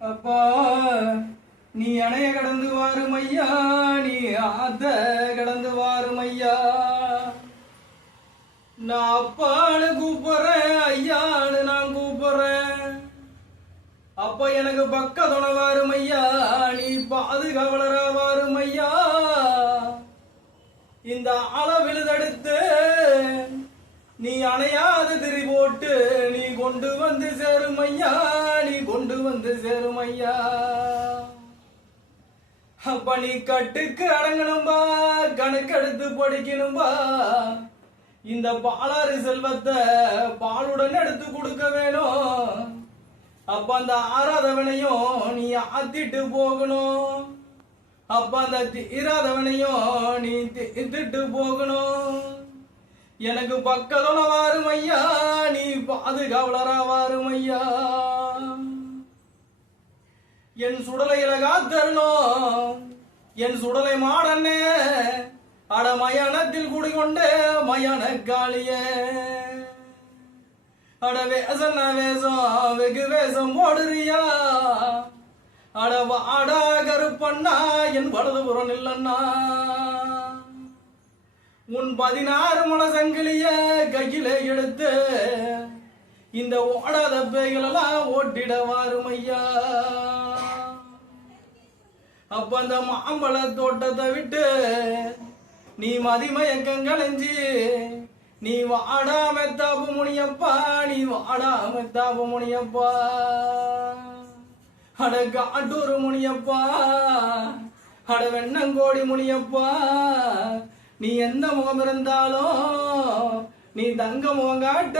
அப்பா நீ அணைய கடந்து வாரும் ஐயா நீ ஆத்த கடந்து வாரும் ஐயா. நான் அப்பான்னு கூப்பிடுறேன் ஐயான்னு நான் கூப்பிடுறேன். அப்ப எனக்கு பக்க துணை வாரும் ஐயா நீ பாதுகாவலரா வாரும் ஐயா. இந்த அளவிழுதடுத்து நீ அணையாத திரி போட்டு நீ கொண்டு வந்து சேரும் ஐயா. நீ கொண்டு வந்து சேரும் ஐயா. பணி நீ கட்டுக்கு அடங்கணும்பா கணக்கெடுத்து படிக்கணும்பா. இந்த பாலாறு செல்வத்தை பாலுடன் எடுத்து கொடுக்க வேணும். அப்ப அந்த ஆறாதவனையும் நீ ஆத்திட்டு போகணும். அப்ப அந்த தீராதவனையும் நீ தீர்த்துட்டு போகணும். எனக்கு பக்கதோட வாரும் ஐயா நீ பாதுகாவலரா வாரும் ஐயா. என் சுடலையில காத்தருளும் என் சுடலை மாடன்னே அட மயானத்தில் குடிகொண்ட மயான காளியே. அட வேசம் வேஷம் வெகு வேஷம் ஓடுறியா. அட வாடா கருப்பண்ணா என் வலதுபுறம் இல்லண்ணா. உன் பதினாறு மன சங்கிலிய கையில எடுத்து இந்த ஓடாத பேய்களெல்லாம் ஓட்டிட வாருமையா. ஐயா அப்ப அந்த மாம்பழ தோட்டத்தை விட்டு நீ மதிமயக்கம் கலைஞ்சி நீ வாடாம தாப்பு முனியப்பா நீ வாடாம தாப்பு முனியப்பா. அட காட்டூர் முனியப்பா அட வெண்ணங்கோடி முனியப்பா நீ எந்த முகம் இருந்தாலும் நீ தங்க முகம் காட்ட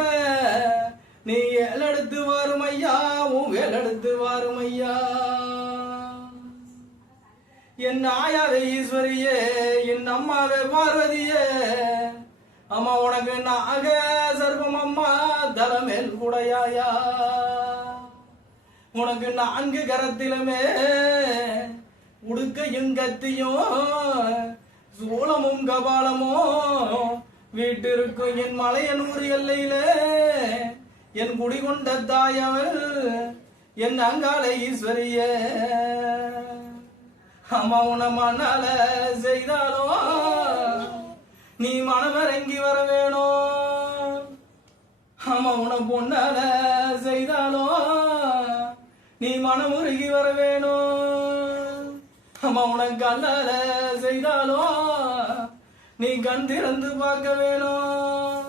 நீ ஏலெடுத்து வாரும் ஐயா உன் வேலெடுத்து வாரும் ஐயா என் ஆயாவே ஈஸ்வரியே என் அம்மாவே பார்வதியே. அம்மா உனக்கு நாக சர்வம் அம்மா தலமேல் குடையாயா உனக்கு நான்கு கரத்திலுமே உடுக்கையும் கத்தியும் சூளமும் கபாலமும் வீட்டிற்கும் என் மலையனூர் எல்லையில என் குடிகொண்ட தாயவள் என் அங்காள ஈஸ்வரியே. மௌனமானால உன செய்தாலும் நீ மனமிறங்கி வர வேணும் மௌனம் உன பொண்ணால செய்தாலும் நீ மனமுருகி வர வேணும் மௌனம் உனக்கு கல்லால செய்தாலும் நீ கண் திறந்து பார்க்க வேணும்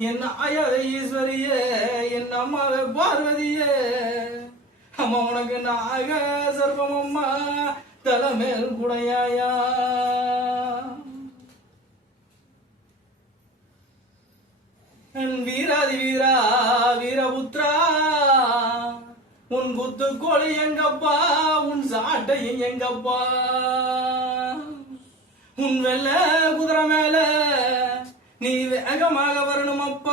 என் ஆயாவை ஈஸ்வரியே என் அம்மாவே பார்வதியே. அம்மா உனக்கு நாக சர்வம் அம்மா. தலைமேல் குடையாயா என் வீராதி வீரா வீரபுத்ரா உன் குத்து கோழி எங்கப்பா உன் சாட்டையும் எங்கப்பா? உன் வெள்ள குதிரை மேல நீ வேகமாக வரணும் அப்பா